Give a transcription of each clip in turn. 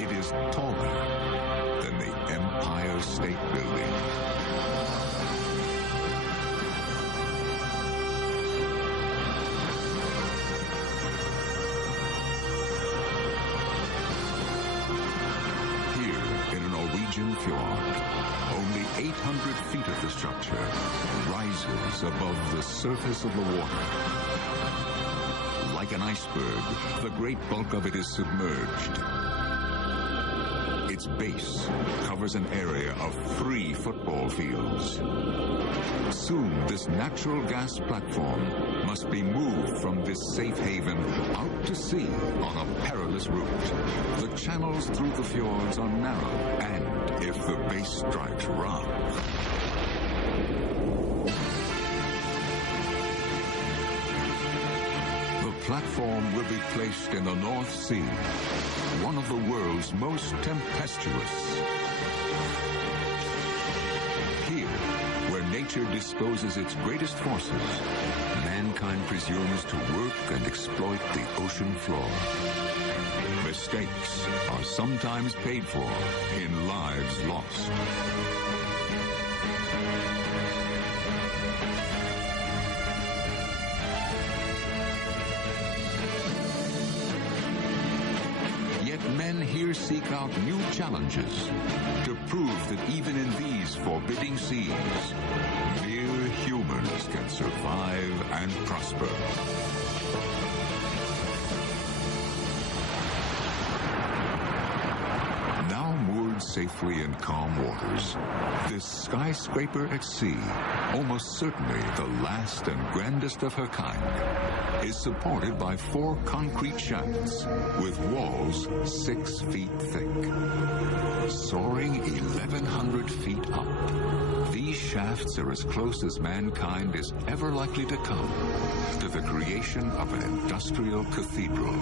It is taller than the Empire State Building. Fjord. Only 800 feet of the structure rises above the surface of the water. Like an iceberg, the great bulk of it is submerged. Its base covers an area of 3 football fields. Soon, this natural gas platform must be moved from this safe haven out to sea on a perilous route. The channels through the fjords are narrow, and if the base strikes rock, the platform will be placed in the North Sea, one of the world's most tempestuous. Here, where nature disposes its greatest forces, mankind presumes to work and exploit the ocean floor. Mistakes are sometimes paid for in lives lost. Yet men here seek out new challenges to prove that even in these forbidding seas, mere humans can survive and prosper. Safely in calm waters, this skyscraper at sea, almost certainly the last and grandest of her kind, is supported by 4 concrete shafts with walls 6 feet thick. Soaring 1,100 feet up, these shafts are as close as mankind is ever likely to come to the creation of an industrial cathedral.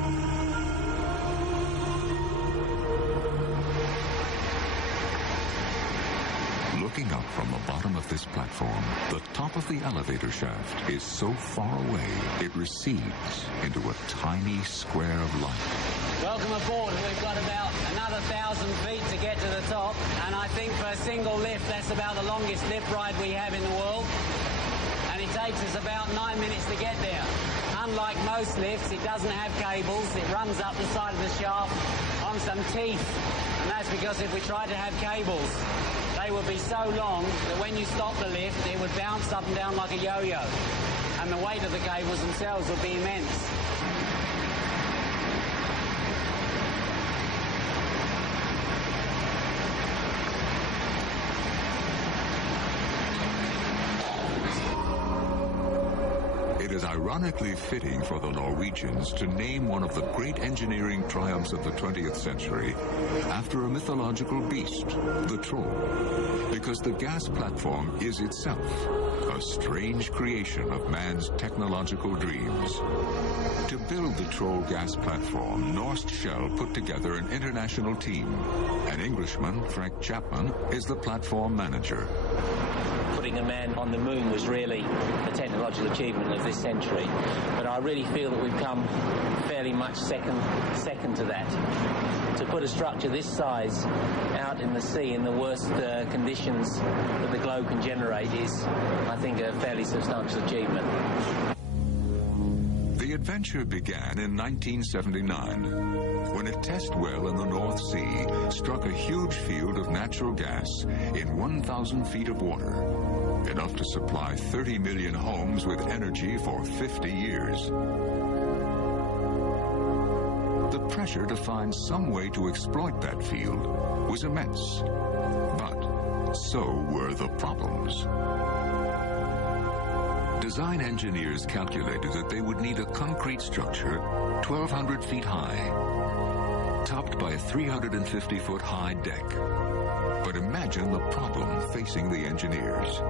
Looking up from the bottom of this platform, the top of the elevator shaft is so far away it recedes into a tiny square of light. Welcome aboard. We've got about another 1,000 feet to get to the top, and I think for a single lift, that's about the longest lift ride we have in the world. And it takes us about 9 minutes to get there. Unlike most lifts, it doesn't have cables. It runs up the side of the shaft on some teeth. And that's because if we tried to have cables, they would be so long that when you stop the lift, it would bounce up and down like a yo-yo. And the weight of the cables themselves would be immense. It is ironically fitting for the Norwegians to name one of the great engineering triumphs of the 20th century after a mythological beast, the troll, because the gas platform is itself a strange creation of man's technological dreams. To build the Troll gas platform, Norsk Shell put together an international team. An Englishman, Frank Chapman, is the platform manager. Putting a man on the moon was really a technological achievement of this century, but I really feel that we've come fairly much second to that. To put a structure this size out in the sea in the worst conditions that the globe can generate is, I think, a fairly substantial achievement. The adventure began in 1979 when a test well in the North Sea struck a huge field of natural gas in 1,000 feet of water, enough to supply 30 million homes with energy for 50 years. The pressure to find some way to exploit that field was immense, but so were the problems. Design engineers calculated that they would need a concrete structure 1,200 feet high, topped by a 350-foot high deck. But imagine the problem facing the engineers.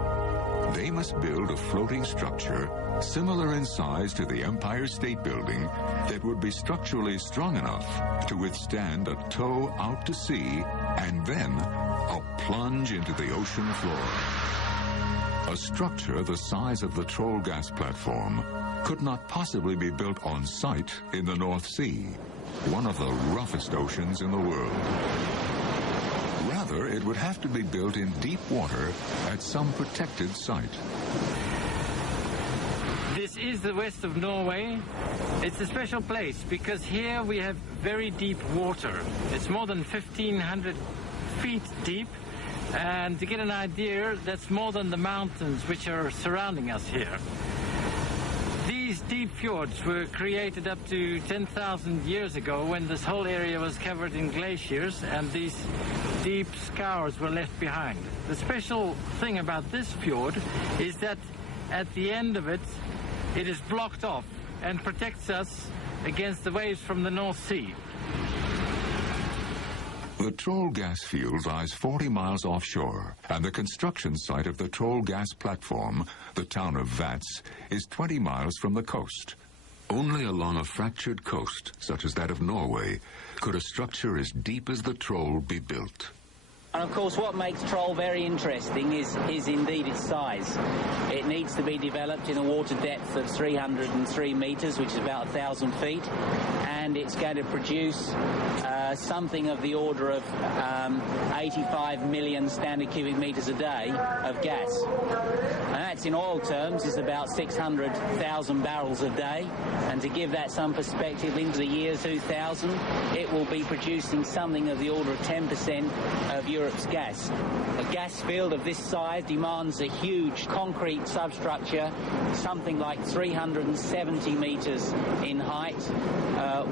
They must build a floating structure similar in size to the Empire State Building that would be structurally strong enough to withstand a tow out to sea and then a plunge into the ocean floor. A structure the size of the Troll gas platform could not possibly be built on site in the North Sea, one of the roughest oceans in the world. Rather, it would have to be built in deep water at some protected site. This is the west of Norway. It's a special place because here we have very deep water. It's more than 1,500 feet deep. And to get an idea, that's more than the mountains which are surrounding us here. These deep fjords were created up to 10,000 years ago when this whole area was covered in glaciers and these deep scours were left behind. The special thing about this fjord is that at the end of it, it is blocked off and protects us against the waves from the North Sea. The Troll gas field lies 40 miles offshore, and the construction site of the Troll gas platform, the town of Vats, is 20 miles from the coast. Only along a fractured coast, such as that of Norway, could a structure as deep as the Troll be built. And of course what makes Troll very interesting is indeed its size. It needs to be developed in a water depth of 303 metres, which is about 1,000 feet, and it's going to produce something of the order of 85 million standard cubic metres a day of gas. And that's in oil terms is about 600,000 barrels a day, and to give that some perspective, into the year 2000 it will be producing something of the order of 10% of Europe's gas. A gas field of this size demands a huge concrete substructure, something like 370 metres in height,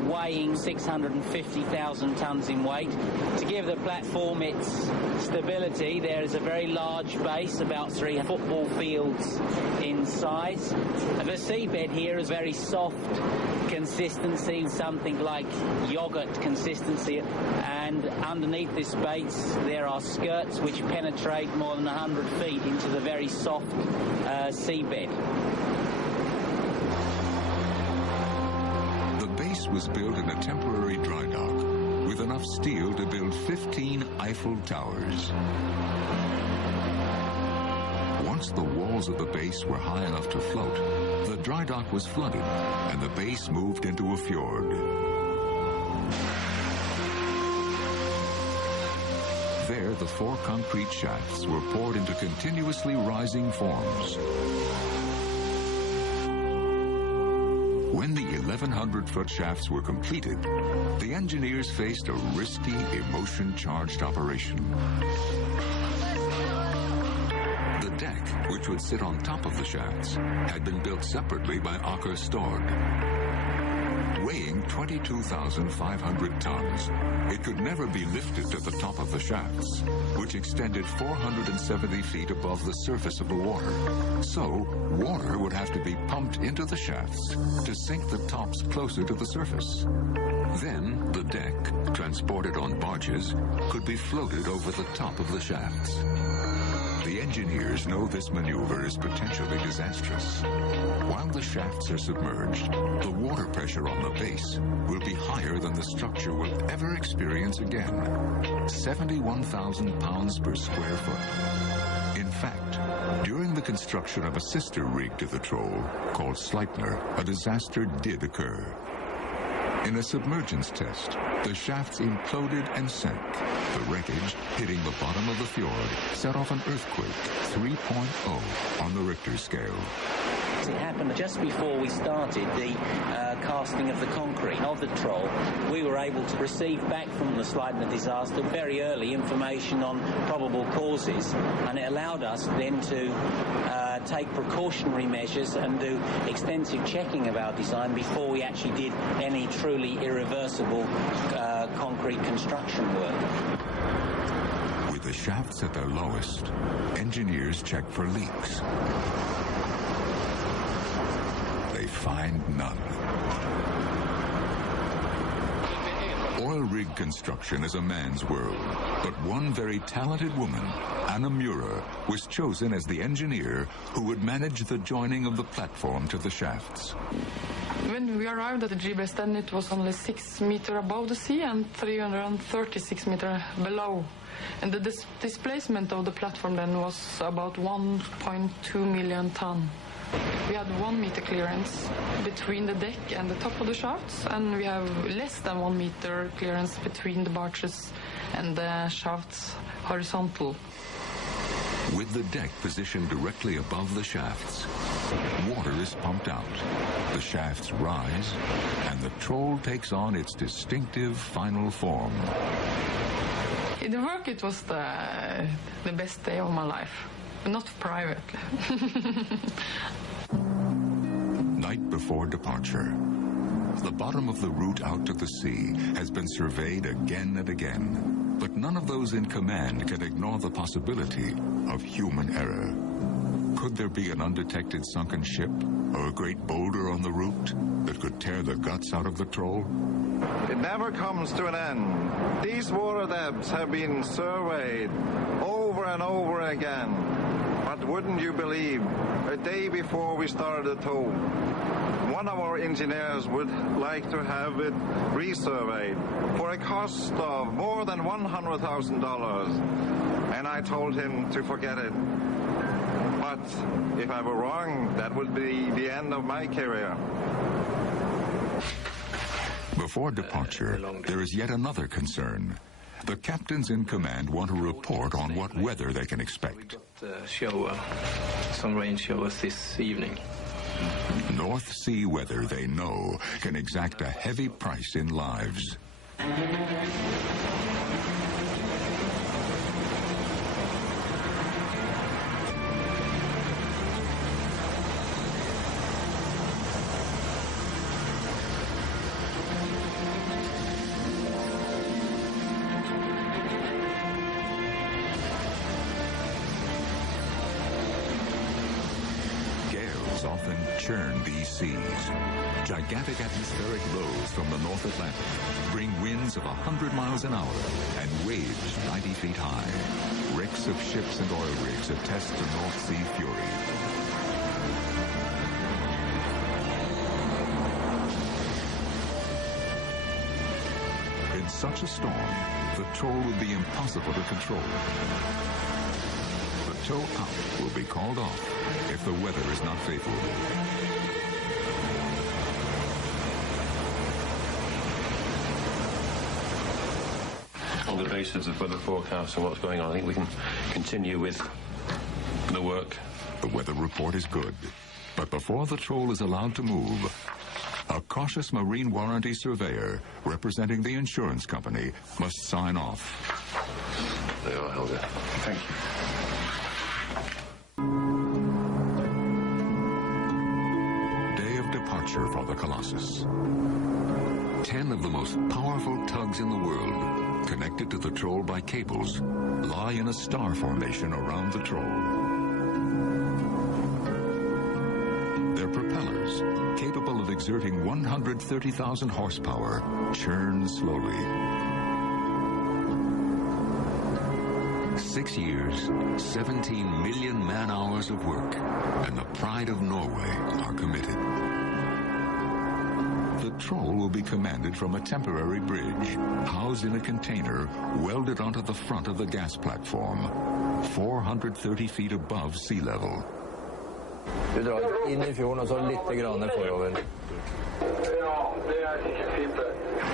weighing 650,000 tonnes in weight. To give the platform its stability, there is a very large base, about 3 football fields in size. The seabed here is very soft consistency, something like yogurt consistency, and underneath this base there are skirts which penetrate more than 100 feet into the very soft seabed. The base was built in a temporary dry dock with enough steel to build 15 Eiffel Towers. Once the walls of the base were high enough to float, the dry dock was flooded and the base moved into a fjord. There, the 4 concrete shafts were poured into continuously rising forms. When the 1,100-foot shafts were completed, the engineers faced a risky, emotion-charged operation. The deck, which would sit on top of the shafts, had been built separately by Aker Stord. Weighing 22,500 tons, it could never be lifted to the top of the shafts, which extended 470 feet above the surface of the water. So, water would have to be pumped into the shafts to sink the tops closer to the surface. Then, the deck, transported on barges, could be floated over the top of the shafts. The engineers know this maneuver is potentially disastrous. While the shafts are submerged, the water pressure on the base will be higher than the structure will ever experience again. 71,000 pounds per square foot. In fact, during the construction of a sister rig to the Troll, called Sleipner, a disaster did occur. In a submergence test, the shafts imploded and sank. The wreckage, hitting the bottom of the fjord, set off an earthquake, 3.0 on the Richter scale. It happened just before we started the casting of the concrete of the Troll. We were able to receive back from the Sleipner disaster very early information on probable causes, and it allowed us then to take precautionary measures and do extensive checking of our design before we actually did any truly irreversible concrete construction work. With the shafts at their lowest, engineers check for leaks. They find none. Oil rig construction is a man's world, but one very talented woman, Anna Murer, was chosen as the engineer who would manage the joining of the platform to the shafts. When we arrived at the GBS, then it was only 6 meters above the sea and 336 meters below. And the displacement of the platform then was about 1.2 million tons. We had 1 meter clearance between the deck and the top of the shafts, and we have less than 1 meter clearance between the barges and the shafts horizontal. With the deck positioned directly above the shafts, water is pumped out, the shafts rise, and the Troll takes on its distinctive final form. In the work, it was the best day of my life, but not privately. Night before departure, the bottom of the route out to the sea has been surveyed again and again. But none of those in command can ignore the possibility of human error. Could there be an undetected sunken ship or a great boulder on the route that could tear the guts out of the Troll? It never comes to an end. These water depths have been surveyed over and over again. But wouldn't you believe, a day before we started the tow, one of our engineers would like to have it resurveyed for a cost of more than $100,000. And I told him to forget it. But if I were wrong, that would be the end of my career. Before departure, there is yet another concern. The captains in command want to report on what weather they can expect. Some rain showers this evening. North Sea weather, they know, can exact a heavy price in lives. Often churn these seas. Gigantic atmospheric lows from the North Atlantic bring winds of 100 miles an hour and waves 90 feet high. Wrecks of ships and oil rigs attest to North Sea fury. In such a storm, the Troll will be impossible to control. The tow out will be called off if the weather is not favorable. On the basis of weather forecasts and what's going on, I think we can continue with the work. The weather report is good, but before the Troll is allowed to move, a cautious marine warranty surveyor representing the insurance company must sign off. There you are, Helga. Thank you. Departure for the Colossus. 10 of the most powerful tugs in the world, connected to the Troll by cables, lie in a star formation around the Troll. Their propellers, capable of exerting 130,000 horsepower, churn slowly. 6 years, 17 million man-hours of work, and the pride of Norway are committed. The Troll will be commanded from a temporary bridge, housed in a container welded onto the front of the gas platform, 430 feet above sea level. Du drar in I fjorden og så litt grann forover.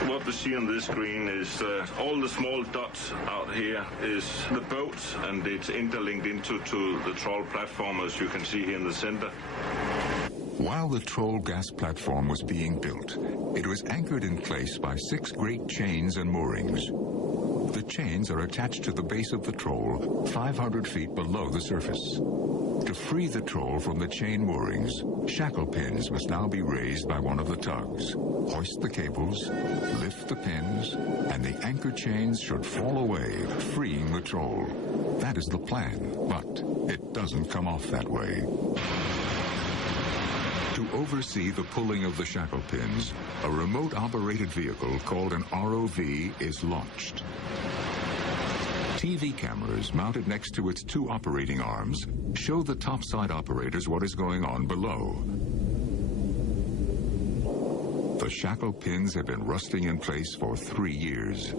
What we see on this screen is all the small dots out here is the boat, and it's interlinked into the Troll platform, as you can see here in the center. While the Troll gas platform was being built, it was anchored in place by 6 great chains and moorings. The chains are attached to the base of the Troll, 500 feet below the surface. To free the Troll from the chain moorings, shackle pins must now be raised by one of the tugs. Hoist the cables, lift the pins, and the anchor chains should fall away, freeing the Troll. That is the plan, but it doesn't come off that way. To oversee the pulling of the shackle pins, a remote-operated vehicle called an ROV is launched. TV cameras mounted next to its 2 operating arms show the topside operators what is going on below. The shackle pins have been rusting in place for 3 years.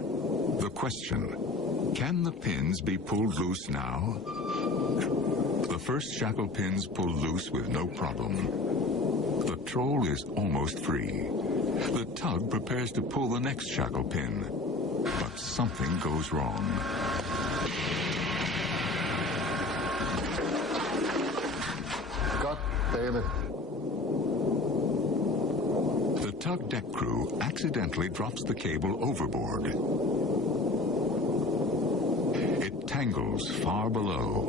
The question, can the pins be pulled loose now? The first shackle pins pull loose with no problem. The Troll is almost free. The tug prepares to pull the next shackle pin, but something goes wrong. God damn it. The tug deck crew accidentally drops the cable overboard. It tangles far below.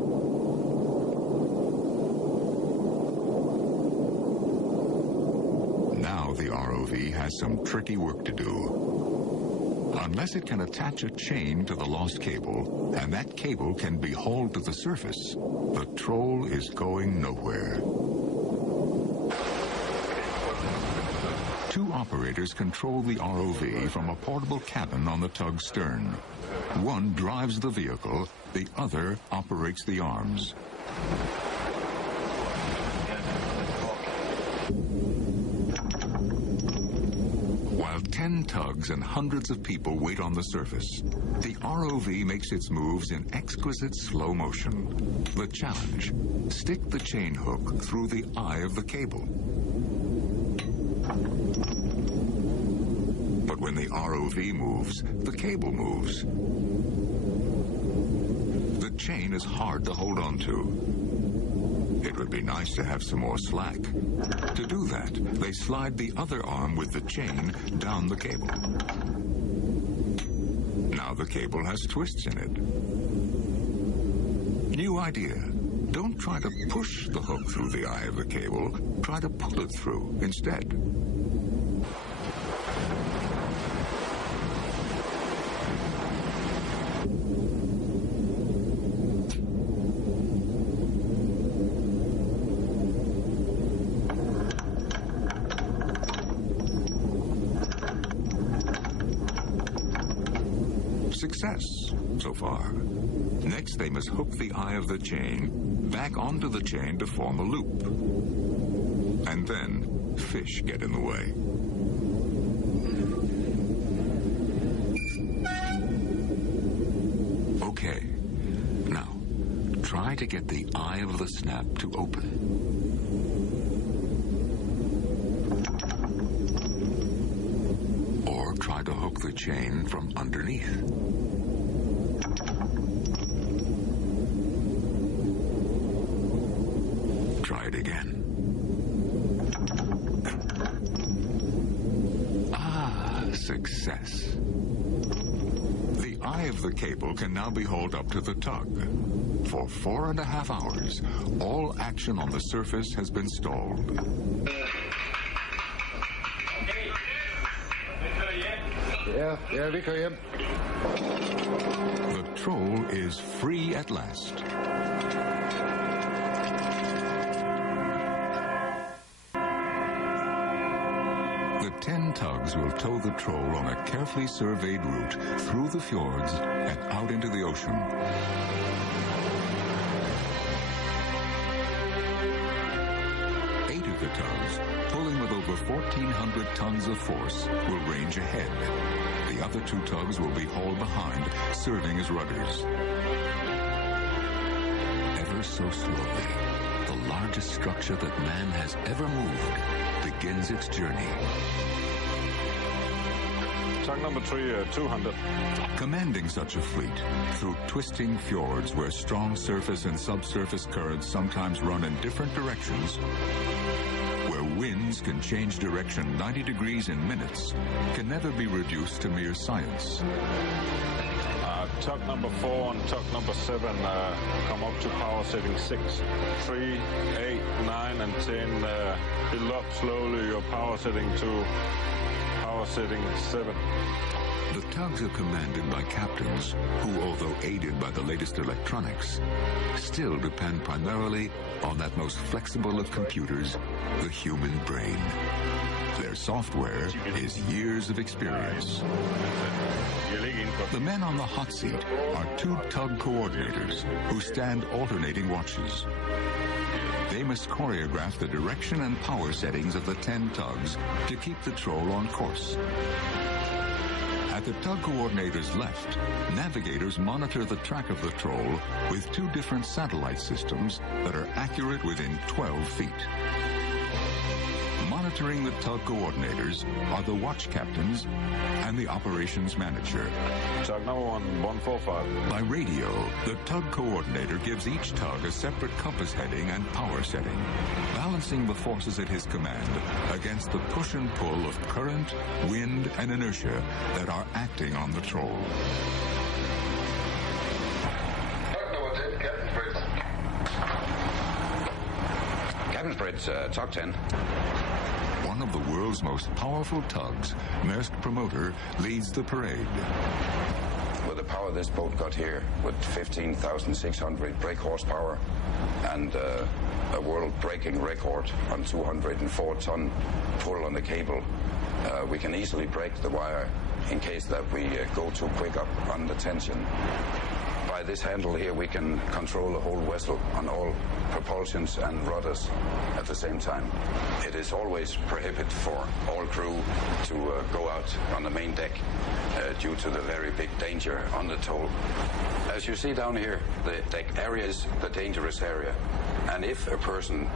Now the ROV has some tricky work to do. Unless it can attach a chain to the lost cable, and that cable can be hauled to the surface, the Troll is going nowhere. 2 operators control the ROV from a portable cabin on the tug's stern. One drives the vehicle, the other operates the arms. While 10 tugs and hundreds of people wait on the surface, the ROV makes its moves in exquisite slow motion. The challenge, stick the chain hook through the eye of the cable. But when the ROV moves, the cable moves. The chain is hard to hold on to. It would be nice to have some more slack. To do that, they slide the other arm with the chain down the cable. Now the cable has twists in it. New idea. Don't try to push the hook through the eye of the cable. Try to pull it through instead. Success, so far. Next, they must hook the eye of the chain back onto the chain to form a loop. And then, fish get in the way. Okay, now, try to get the eye of the snap to open. Or try to hook the chain from underneath. Try it again. Ah, success. The eye of the cable can now be hauled up to the tug. For 4.5 hours, all action on the surface has been stalled. Ja, vi kører hjem. The Troll is free at last. The 10 tugs will tow the Troll on a carefully surveyed route through the fjords and out into the ocean. Eight of the tugs, pulling with over 1,400 tons of force, will range ahead. The other 2 tugs will be hauled behind, serving as rudders. Ever so slowly, the largest structure that man has ever moved begins its journey. Tug number 3, 200. Commanding such a fleet through twisting fjords where strong surface and subsurface currents sometimes run in different directions, where winds can change direction 90 degrees in minutes, can never be reduced to mere science. Tug number 4 and tug number 7 come up to power setting 6. 3, 8, 9 and 10 build up slowly your power setting to power setting 7. The tugs are commanded by captains who, although aided by the latest electronics, still depend primarily on that most flexible of computers, the human brain. Their software is years of experience. The men on the hot seat are 2 tug coordinators who stand alternating watches. They must choreograph the direction and power settings of the 10 tugs to keep the troll on course. At the tug coordinator's left, navigators monitor the track of the troll with 2 different satellite systems that are accurate within 12 feet. Monitoring the tug coordinators are the watch captains and the operations manager. Tug number 145. By radio, the tug coordinator gives each tug a separate compass heading and power setting, balancing the forces at his command against the push and pull of current, wind, and inertia that are acting on the troll. Captain Fritz, tug 10. One of the world's most powerful tugs, Maersk Promoter, leads the parade. With the power this boat got here, with 15,600 brake horsepower and a world-breaking record on 204-ton pull on the cable, we can easily break the wire in case that we go too quick up on the tension. By this handle here, we can control the whole vessel on all propulsions and rudders at the same time. It is always prohibited for all crew to go out on the main deck due to the very big danger on the toll. As you see down here, the deck area is the dangerous area. And if a person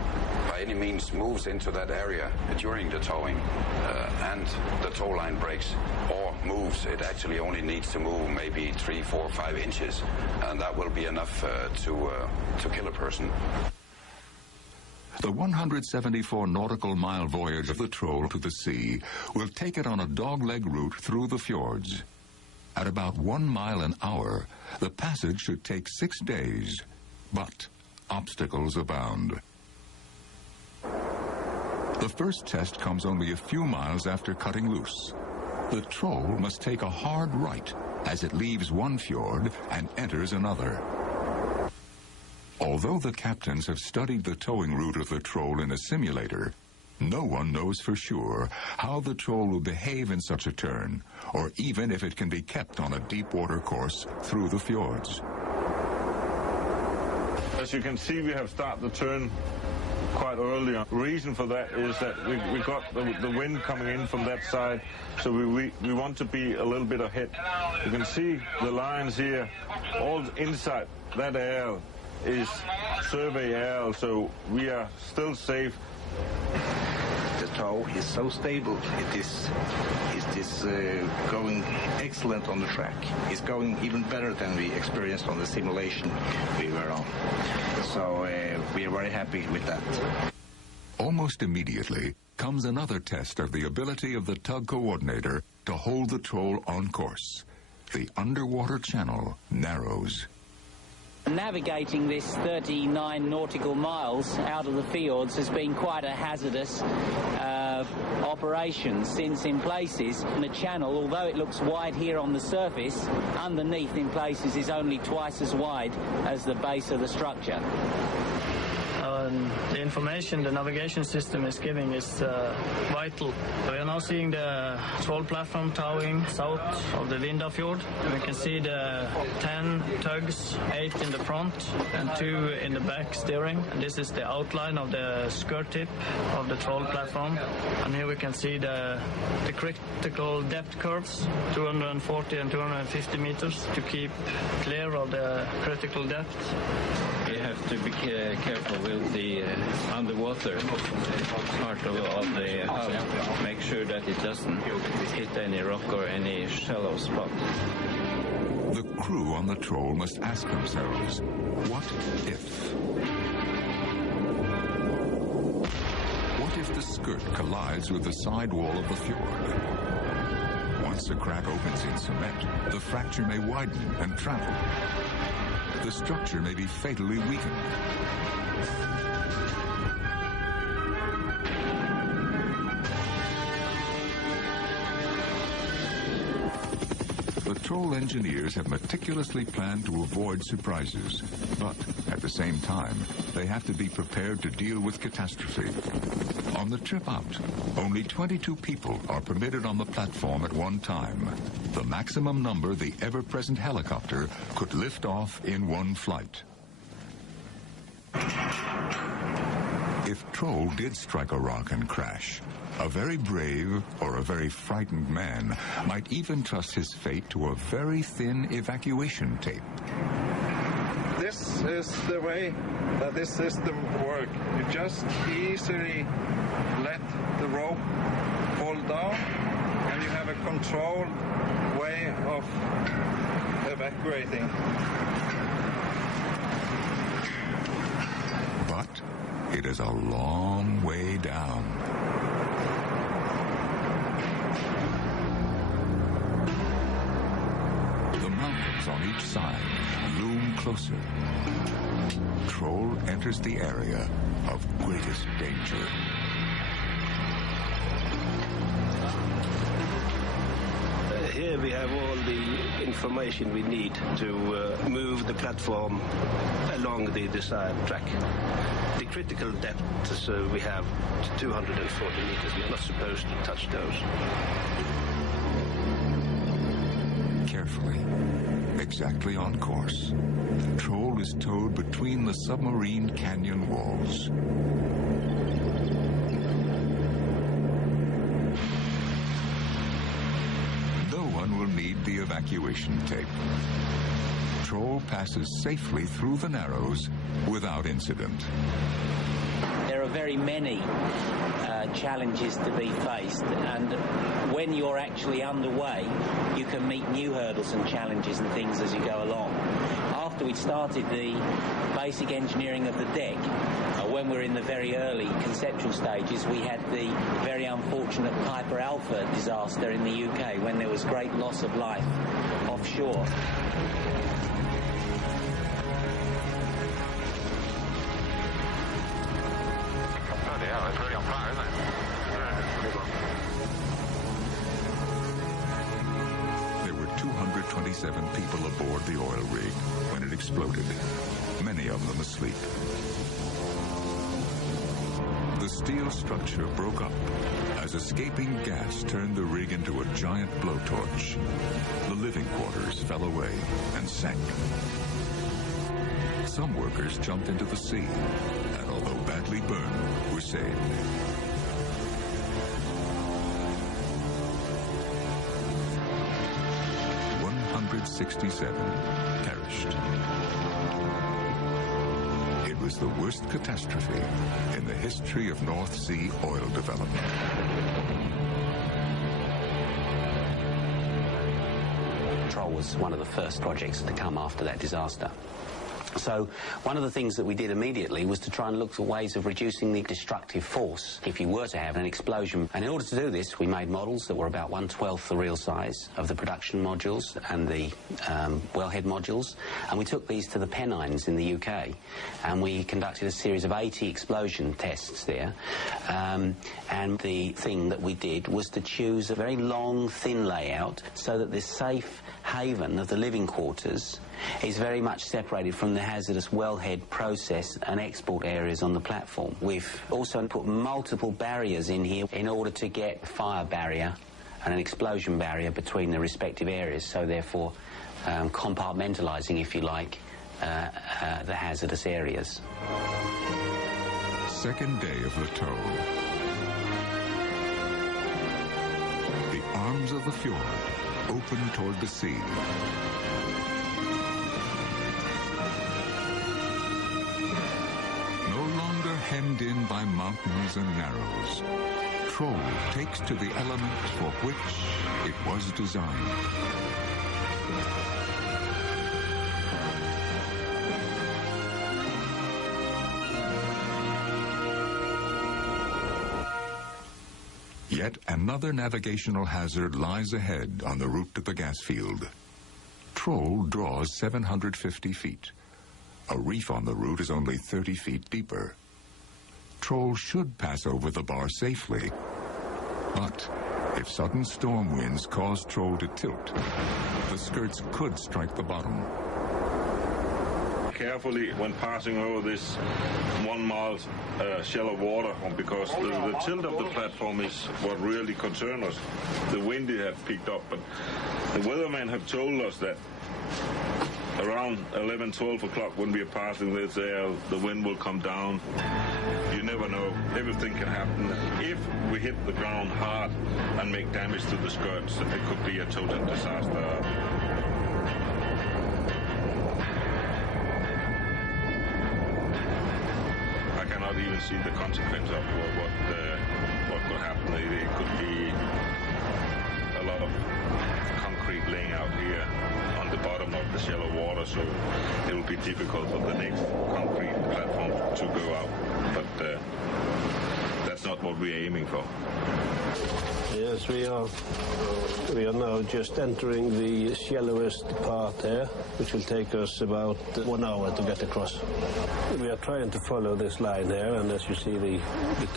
by any means moves into that area during the towing and the tow line breaks or moves, it actually only needs to move maybe 3, 4, 5 inches, and that will be enough to kill a person. The 174 nautical mile voyage of the Troll to the sea will take it on a dogleg route through the fjords. At about 1 mile an hour, the passage should take 6 days, but obstacles abound. The first test comes only a few miles after cutting loose. The Troll must take a hard right as it leaves one fjord and enters another. Although the captains have studied the towing route of the Troll in a simulator, no one knows for sure how the Troll will behave in such a turn, or even if it can be kept on a deep water course through the fjords. As you can see, we have started the turn quite early. The reason for that is that we got the wind coming in from that side, so we want to be a little bit ahead. You can see the lines here, all inside that air is survey air, so we are still safe. The tow is so stable. It is going excellent on the track. It's going even better than we experienced on the simulation we were on. So we are very happy with that. Almost immediately comes another test of the ability of the tug coordinator to hold the Troll on course. The underwater channel narrows. Navigating this 39 nautical miles out of the fjords has been quite a hazardous operation, since in places the channel, although it looks wide here on the surface, underneath in places is only twice as wide as the base of the structure. The information the navigation system is giving is vital. We are now seeing the Troll platform towing south of the Vinda Fjord. We can see the 10 tugs, 8 in the front and 2 in the back steering. And this is the outline of the skirt tip of the Troll platform. And here we can see the critical depth curves, 240 and 250 meters, to keep clear of the critical depth. You have to be careful with the underwater part of the hull. Make sure that it doesn't hit any rock or any shallow spot. The crew on the Troll must ask themselves, what if? What if the skirt collides with the side wall of the fjord? Once a crack opens in cement, the fracture may widen and travel. The structure may be fatally weakened. The Troll engineers have meticulously planned to avoid surprises, but at the same time, they have to be prepared to deal with catastrophe. On the trip out, only 22 people are permitted on the platform at one time, the maximum number the ever-present helicopter could lift off in one flight. If Troll did strike a rock and crash, a very brave or a very frightened man might even trust his fate to a very thin evacuation tape. This is the way that this system works. You just easily let the rope fall down, and you have a controlled way of evacuating. But it is a long way down. The mountains on each side loom closer. Troll enters the area of greatest danger. Here we have all the information we need to move the platform along the desired track. The critical depths we have 240 meters. We're not supposed to touch those. Carefully, exactly on course, Troll is towed between the submarine canyon walls. Will need the evacuation tape. Troll passes safely through the Narrows without incident. There are very many challenges to be faced, and when you're actually underway, you can meet new hurdles and challenges and things as you go along. After we'd started the basic engineering of the deck, when we were in the very early conceptual stages, we had the very unfortunate Piper Alpha disaster in the UK when there was great loss of life offshore. Bloody hell, it's really on fire, isn't it? There were 227 people aboard the oil rig when it exploded, many of them asleep. The steel structure broke up as escaping gas turned the rig into a giant blowtorch. The living quarters fell away and sank. Some workers jumped into the sea, and although badly burned, were saved. "167 perished. It was the worst catastrophe in the history of North Sea oil development. Troll was one of the first projects to come after that disaster. So one of the things that we did immediately was to try and look for ways of reducing the destructive force if you were to have an explosion. And in order to do this, we made models that were about 1/12 the real size of the production modules and the wellhead modules. And we took these to the Pennines in the UK, and we conducted a series of 80 explosion tests there. And the thing that we did was to choose a very long, thin layout so that this safe haven of the living quarters is very much separated from the hazardous wellhead process and export areas on the platform. We've also put multiple barriers in here in order to get a fire barrier and an explosion barrier between the respective areas, so therefore compartmentalizing, if you like, the hazardous areas. Second day of the tow. The arms of the fjord open toward the sea. No longer hemmed in by mountains and narrows, Troll takes to the element for which it was designed. Yet another navigational hazard lies ahead on the route to the gas field. Troll draws 750 feet. A reef on the route is only 30 feet deeper. Troll should pass over the bar safely. But if sudden storm winds cause Troll to tilt, the skirts could strike the bottom. Carefully when passing over this 1 mile shallow water, because the tilt of the platform is what really concerns us. The wind have picked up, but the weathermen have told us that around 11, 12 o'clock when we are passing this area, the wind will come down. You never know. Everything can happen. If we hit the ground hard and make damage to the skirts, it could be a total disaster. I cannot even see the consequence of what could happen. It could be a lot of concrete laying out here on the bottom of the shallow water, so it will be difficult for the next concrete platform to go out. But that's not what we're aiming for. Yes, we are now just entering the shallowest part here, which will take us about 1 hour to get across. We are trying to follow this line here, and as you see, the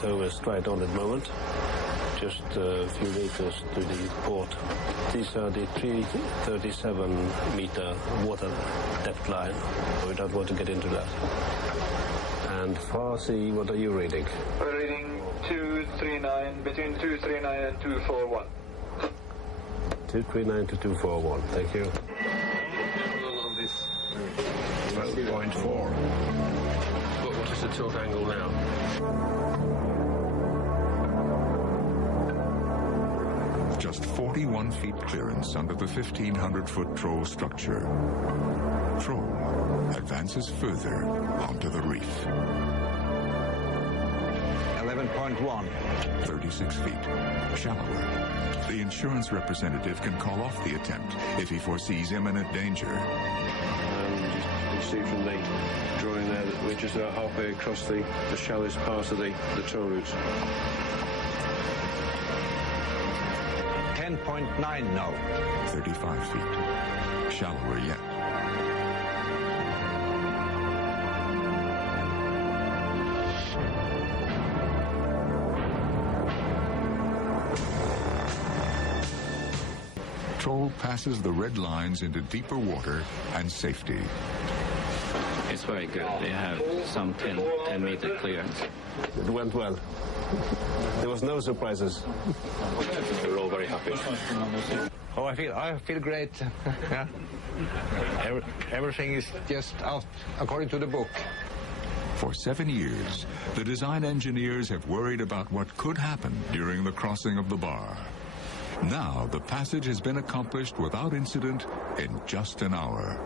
tow is right on at the moment. Just a few meters to the port. These are the 337-meter water depth line. We don't want to get into that. And Farsi, what are you reading? We're reading 239, between 239 and 241. 239 to 241, thank you. 12.4. What is the tilt angle now? Just 41 feet clearance under the 1,500-foot Troll structure. Troll advances further onto the reef. 11.1. 36 feet, shallower. The insurance representative can call off the attempt if he foresees imminent danger. You see from the drawing there that we're just about halfway across the shallowest part of the tow route. 10.9 now. 35 feet, shallower yet. Troll passes the red lines into deeper water and safety. It's very good. They have some 10-meter clearance. It went well. There was no surprises. We're all very happy. Oh, I feel great. Yeah. Everything is just out according to the book. For 7 years, the design engineers have worried about what could happen during the crossing of the bar. Now, the passage has been accomplished without incident in just an hour.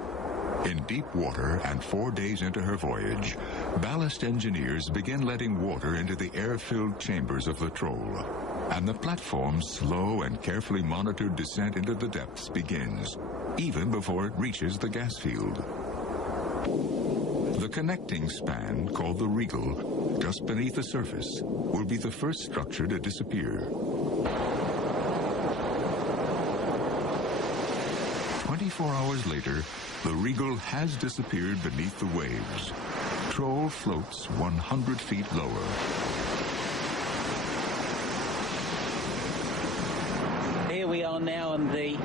In deep water and 4 days into her voyage, ballast engineers begin letting water into the air-filled chambers of the Troll. And the platform's slow and carefully monitored descent into the depths begins, even before it reaches the gas field. The connecting span, called the Regal, just beneath the surface, will be the first structure to disappear. 24 hours later, the Regal has disappeared beneath the waves. Troll floats 100 feet lower. Here we are now, and the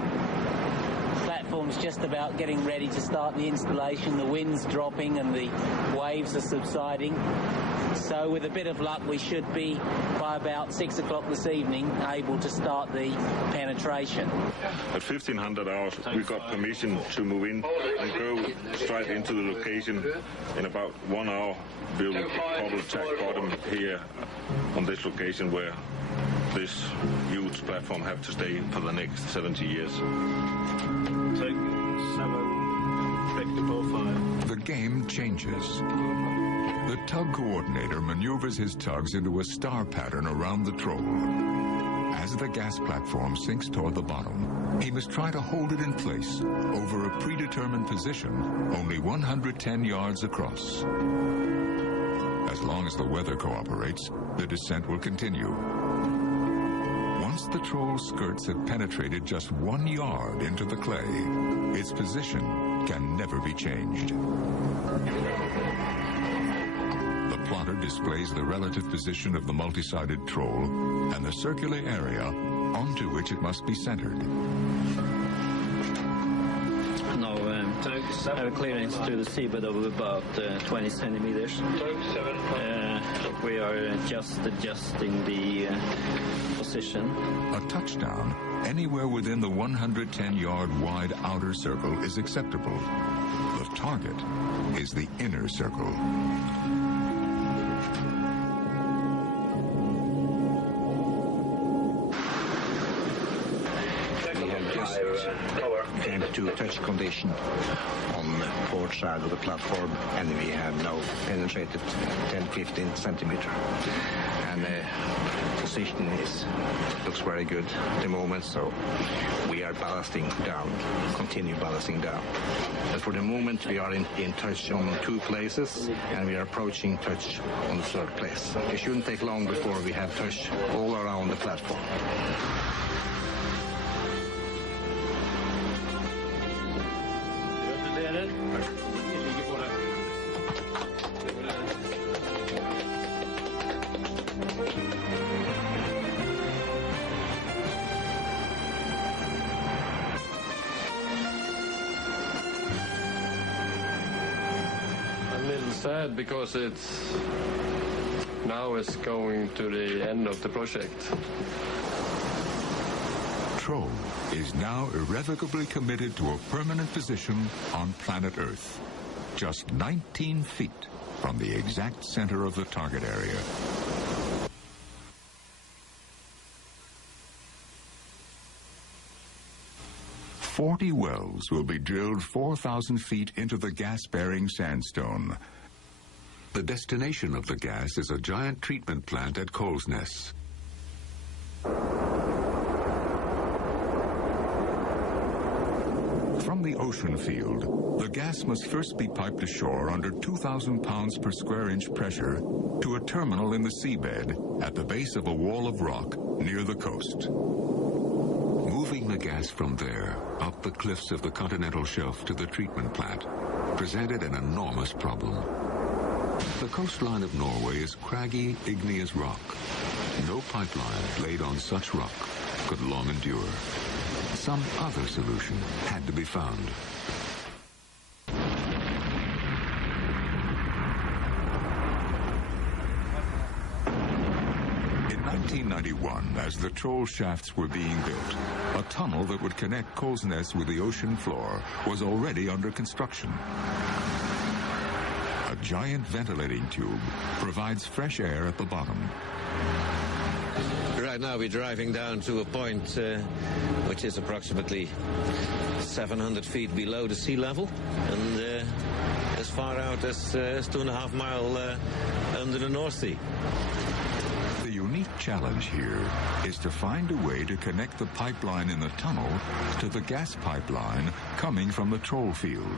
platform's just about getting ready to start the installation. The wind's dropping and the waves are subsiding. So with a bit of luck, we should be, by about 6 o'clock this evening, able to start the penetration. At 1500 hours, we got permission to move in and go straight into the location. In about 1 hour, we'll probably tack bottom here on this location where this huge platform have to stay for the next 70 years. Take 7, take the profile. The game changes. The tug coordinator maneuvers his tugs into a star pattern around the Troll. As the gas platform sinks toward the bottom, he must try to hold it in place over a predetermined position only 110 yards across. As long as the weather cooperates, the descent will continue. Once the Troll's skirts have penetrated just 1 yard into the clay, its position can never be changed. The plotter displays the relative position of the multi-sided Troll and the circular area onto which it must be centered. Now tugs have a clearance to the seabed of about 20 centimeters. We are just adjusting the position. A touchdown anywhere within the 110-yard wide outer circle is acceptable. The target is the inner circle. Came to touch condition on the port side of the platform, and we have now penetrated 10-15 centimeter. And position looks very good at the moment, so we are ballasting down, continue ballasting down. But for the moment we are in touch on 2 places, and we are approaching touch on the 3rd place. It shouldn't take long before we have touch all around the platform. Sad because now it's going to the end of the project. Troll is now irrevocably committed to a permanent position on planet Earth, just 19 feet from the exact center of the target area. "40 wells will be drilled 4,000 feet into the gas-bearing sandstone. The destination of the gas is a giant treatment plant at Kollsnes. From the ocean field, the gas must first be piped ashore under 2,000 pounds per square inch pressure to a terminal in the seabed at the base of a wall of rock near the coast. Moving the gas from there up the cliffs of the continental shelf to the treatment plant presented an enormous problem. The coastline of Norway is craggy, igneous rock. No pipeline laid on such rock could long endure. Some other solution had to be found. In 1991, as the Troll shafts were being built, a tunnel that would connect Kollsnes with the ocean floor was already under construction. A giant ventilating tube provides fresh air at the bottom. Right now we're driving down to a point which is approximately 700 feet below the sea level, and as far out as 2.5 miles under the North Sea. The unique challenge here is to find a way to connect the pipeline in the tunnel to the gas pipeline coming from the Troll field.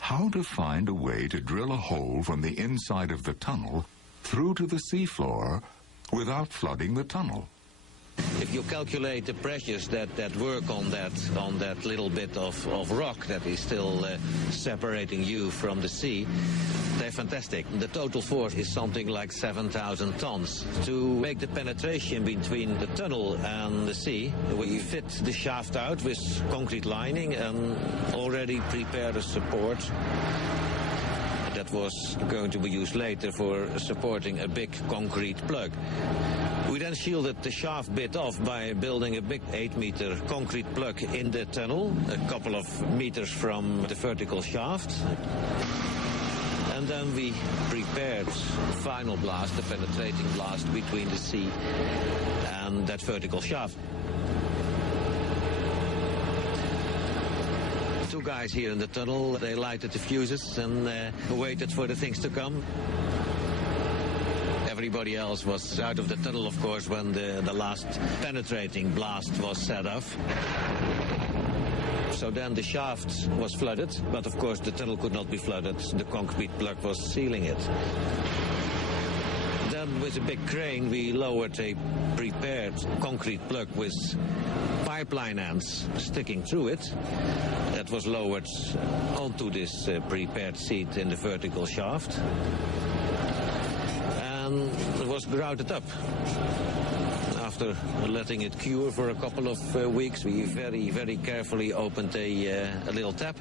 How to find a way to drill a hole from the inside of the tunnel through to the seafloor without flooding the tunnel. If you calculate the pressures that work on that little bit of rock that is still separating you from the sea, they're fantastic. The total force is something like 7,000 tons. To make the penetration between the tunnel and the sea, we fit the shaft out with concrete lining and already prepared a support that was going to be used later for supporting a big concrete plug. We then shielded the shaft bit off by building a big 8-meter concrete plug in the tunnel, a couple of meters from the vertical shaft. And then we prepared the final blast, the penetrating blast between the sea and that vertical shaft. 2 guys here in the tunnel, they lighted the fuses and waited for the things to come. Everybody else was out of the tunnel, of course, when the last penetrating blast was set off. So then the shaft was flooded, but of course the tunnel could not be flooded. The concrete plug was sealing it. Then with a big crane we lowered a prepared concrete plug with pipeline ends sticking through it. That was lowered onto this prepared seat in the vertical shaft. And it was grouted up. after letting it cure for a couple of weeks, we very, very carefully opened a little tap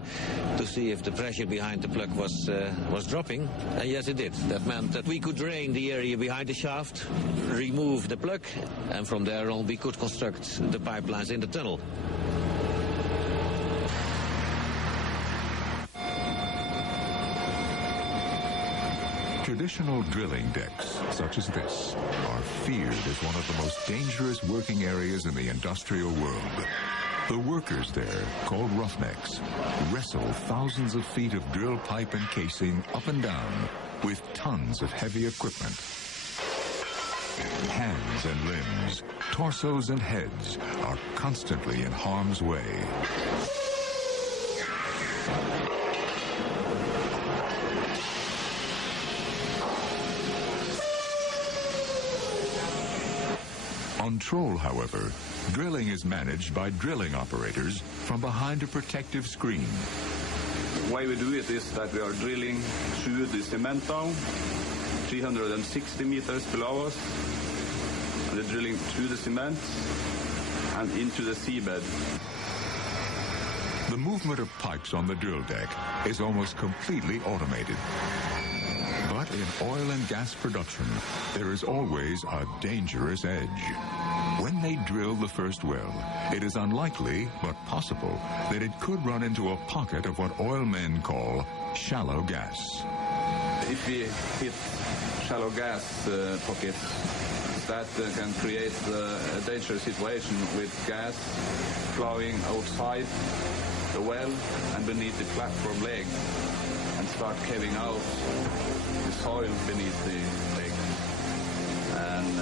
to see if the pressure behind the plug was dropping. And yes, it did. That meant that we could drain the area behind the shaft, remove the plug, and from there on we could construct the pipelines in the tunnel. Traditional drilling decks, such as this, are feared as one of the most dangerous working areas in the industrial world. The workers there, called roughnecks, wrestle thousands of feet of drill pipe and casing up and down with tons of heavy equipment. Hands and limbs, torsos and heads are constantly in harm's way. On Troll, however, drilling is managed by drilling operators from behind a protective screen. The way we do it is that we are drilling through the cement down, 360 meters below us, and we're drilling through the cement and into the seabed. The movement of pipes on the drill deck is almost completely automated. But in oil and gas production, there is always a dangerous edge. When they drill the first well, it is unlikely, but possible, that it could run into a pocket of what oil men call shallow gas. If we hit shallow gas pockets, that can create a dangerous situation with gas flowing outside the well and beneath the platform leg and start caving out the soil beneath the leg. And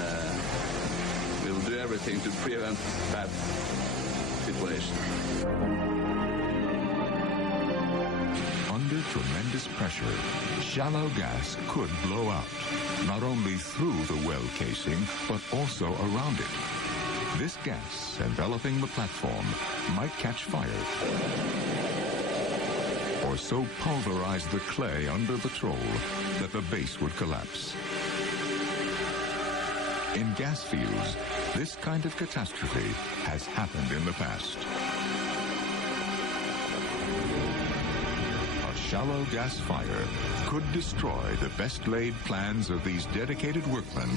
we'll do everything to prevent that situation. Under tremendous pressure, shallow gas could blow out, not only through the well casing, but also around it. This gas, enveloping the platform, might catch fire, or so pulverize the clay under the troll that the base would collapse. In gas fields, this kind of catastrophe has happened in the past. A shallow gas fire could destroy the best-laid plans of these dedicated workmen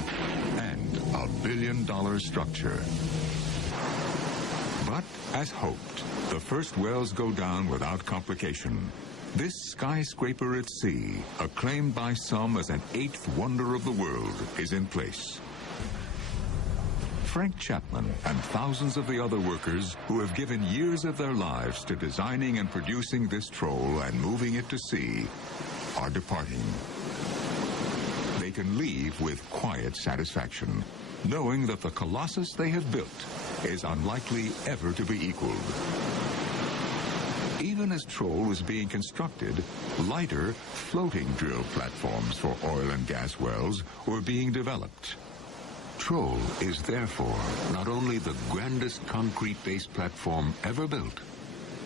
and a billion-dollar structure. But, as hoped, the first wells go down without complication. This skyscraper at sea, acclaimed by some as an eighth wonder of the world, is in place. Frank Chapman and thousands of the other workers who have given years of their lives to designing and producing this troll and moving it to sea are departing. They can leave with quiet satisfaction, knowing that the colossus they have built is unlikely ever to be equaled. Even as Troll was being constructed, lighter, floating drill platforms for oil and gas wells were being developed. Troll is therefore not only the grandest concrete-based platform ever built,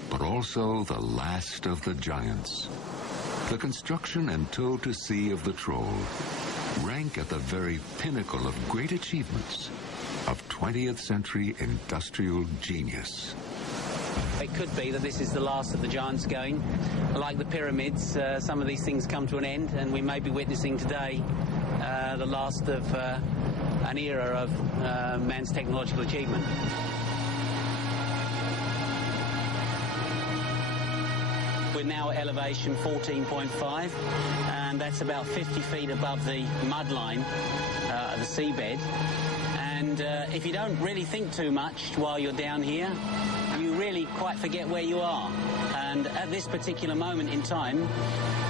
but also the last of the giants. The construction and tow to sea of the Troll rank at the very pinnacle of great achievements of 20th century industrial genius. It could be that this is the last of the giants going. Like the pyramids, some of these things come to an end, and we may be witnessing today the last of an era of man's technological achievement. We're now at elevation 14.5, and that's about 50 feet above the mud line of the seabed. And if you don't really think too much while you're down here, you really quite forget where you are. And at this particular moment in time,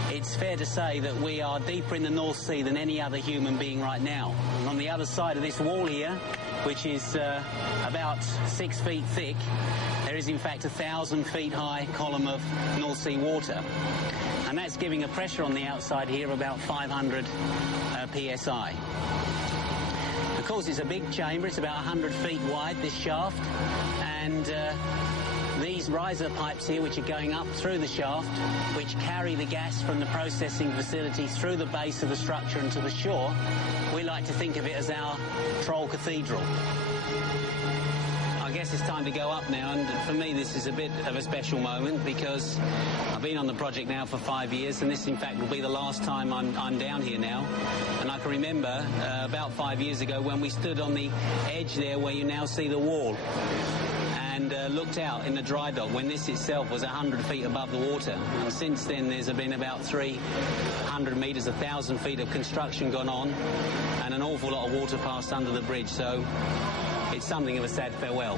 it's fair to say that we are deeper in the North Sea than any other human being right now. And on the other side of this wall here, which is about 6 feet thick, there is in fact a 1,000 feet high column of North Sea water. And that's giving a pressure on the outside here of about 500 psi. Of course, it's a big chamber. It's about 100 feet wide, this shaft, and These riser pipes here, which are going up through the shaft, which carry the gas from the processing facility through the base of the structure and to the shore, we like to think of it as our Troll Cathedral. I guess it's time to go up now, and for me this is a bit of a special moment because I've been on the project now for 5 years, and this in fact will be the last time I'm down here now. And I can remember about 5 years ago when we stood on the edge there where you now see the wall and looked out in the dry dock when this itself was 100 feet above the water. And since then there's been about 300 metres, 1,000 feet of construction gone on, and an awful lot of water passed under the bridge, so it's something of a sad farewell.